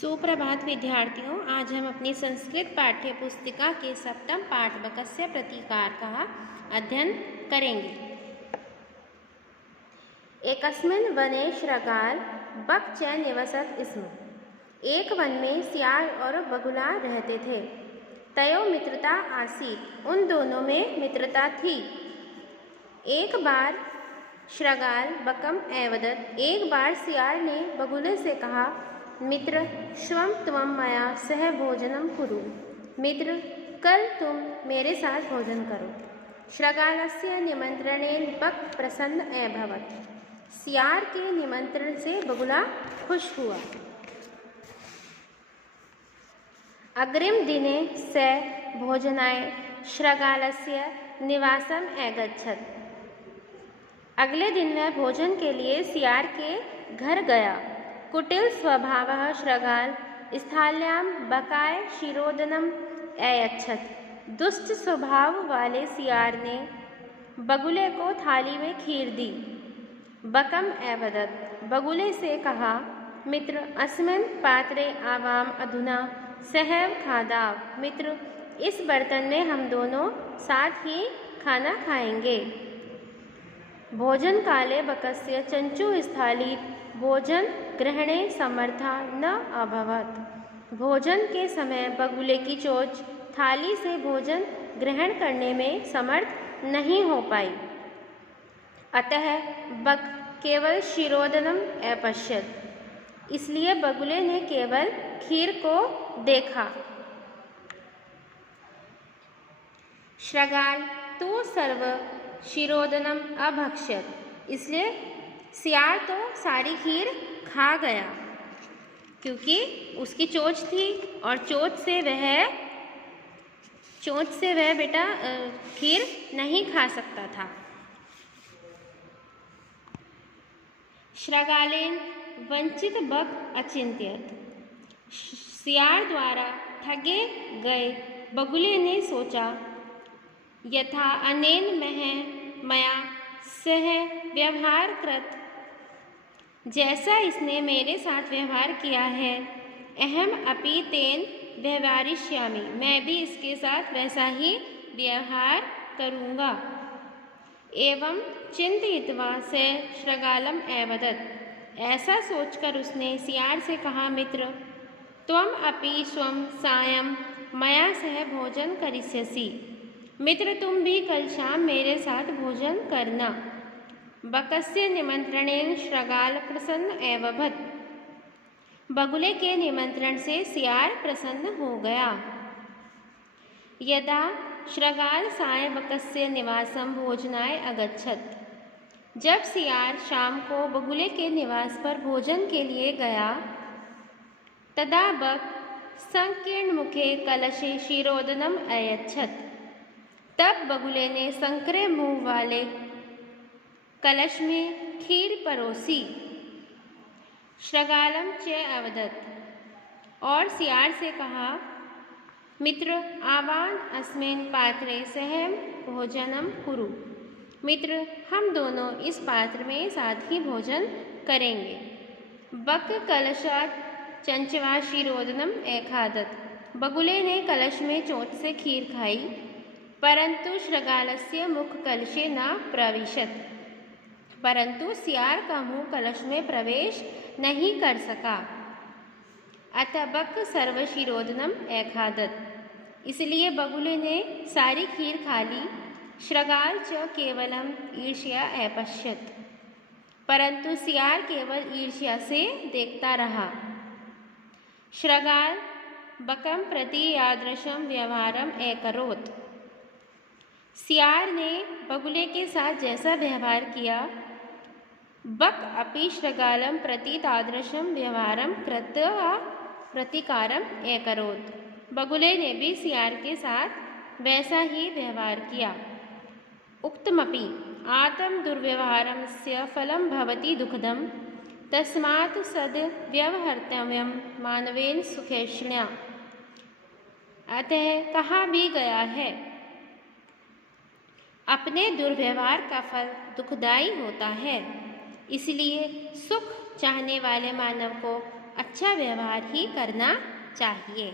सुप्रभात विद्यार्थियों, आज हम अपनी संस्कृत पाठ्य पुस्तिका के सप्तम पाठ बकस्य प्रतिकार का अध्ययन करेंगे। एकस्मिन् वने श्रगाल बक च निवसत स्म। एक वन में सियार और बगुला रहते थे। तयो मित्रता आसीत, उन दोनों में मित्रता थी। एक बार श्रगाल बकम एवदत, एक बार सियार ने बगुले से कहा, मित्र श्वं त्वं मया सह भोजनम कुरु। मित्र, कल तुम मेरे साथ भोजन करो। श्रगालस्य निमंत्रणेन बक प्रसन्न अभवत। सियार के निमंत्रण से बगुला खुश हुआ। अग्रिम दिने स भोजनाय श्रगालस्य निवासम अगच्छत। अगले दिन वह भोजन के लिए सियार के घर गया। कुटिल स्वभावः श्रगाल स्थाल्यां बकाय शिरोदनम अयच्छत। दुष्ट स्वभाव वाले सियार ने बगुले को थाली में खीर दी। बकम एवदत, बगुले से कहा, मित्र अस्मिन् पात्रे आवाम अधुना सहैव खादाव। मित्र, इस बर्तन में हम दोनों साथ ही खाना खाएंगे। भोजन काले बकस्य चंचु स्थाली भोजन ग्रहणे समर्था न अभवत। भोजन के समय बगुले की चोंच थाली से भोजन ग्रहण करने में समर्थ नहीं हो पाई। अतः बक केवल शिरोदनम अपश्यत, इसलिए बगुले ने केवल खीर को देखा। श्रगाल तो सर्व शिरोदनम अभक्ष्यत, इसलिए सियार तो सारी खीर खा गया, क्योंकि उसकी चोंच थी और चोंच से वह बेटा खीर नहीं खा सकता था। श्रगालेन वंचित बक अचिंत्यत। सियार द्वारा ठगे गए बगुले ने सोचा, यथा अनेन मया सह व्यवहार कृत, जैसा इसने मेरे साथ व्यवहार किया है, अहम अपि तेन व्यवहारिष्यामि, मैं भी इसके साथ वैसा ही व्यवहार करूँगा। एवं चिंतयित्वा से श्रगालम एवदत, ऐसा सोचकर उसने सियार से कहा, मित्र त्वम अपि स्वं सायं मया सह भोजन करिष्यसि। मित्र, तुम भी कल शाम मेरे साथ भोजन करना। बकस्य निमंत्रणेन श्रगाल प्रसन्न एवभत। बगुले के निमंत्रण से सियार प्रसन्न हो गया। यदा श्रगाल साय बकस्य निवासम भोजनाय अगच्छत। जब सियार शाम को बगुले के निवास पर भोजन के लिए गया, तदा बक संकीर्ण मुखे कलशे शिरोदनम अयच्छत। तब बगुले ने संकरे मुंह वाले कलश में खीर परोसी। श्रगालम च अवदत, और सियार से कहा, मित्र आवान अस्मिन् पात्रे सहैव भोजनम कुरु। मित्र, हम दोनों इस पात्र में साथ ही भोजन करेंगे। बक कलशात चंचवा शिरोदनम अखादत। बगुले ने कलश में चोंच से खीर खाई, परंतु श्रगालस्य मुख कलशे न प्रविशत, परंतु सियार का मुंह कलश में प्रवेश नहीं कर सका। अतः बक सर्व शिरोदनम अखादत, इसलिए बगुले ने सारी खीर खा ली। श्रगाल च केवलम ईर्ष्या अपश्यत, परंतु सियार केवल ईर्ष्या से देखता रहा। श्रगाल बकम प्रति यादृशम व्यवहारम अकरोत्। सियार ने बगुले के साथ जैसा व्यवहार किया, बक अपि श्रगालम प्रति तादृशम व्यवहारम कृत्वा प्रतिकारम अकरोत्। बगुले ने भी सियार के साथ वैसा ही व्यवहार किया। उक्तमपि आत्म दुर्व्यवहारस्य फलम भवति दुःखदम, तस्मात् सद व्यवहर्तव्यम मानवेन सुखेष्ण्या। अतः कहा भी गया है, अपने दुर्व्यवहार का फल दुखदायी होता है, इसलिए सुख चाहने वाले मानव को अच्छा व्यवहार ही करना चाहिए।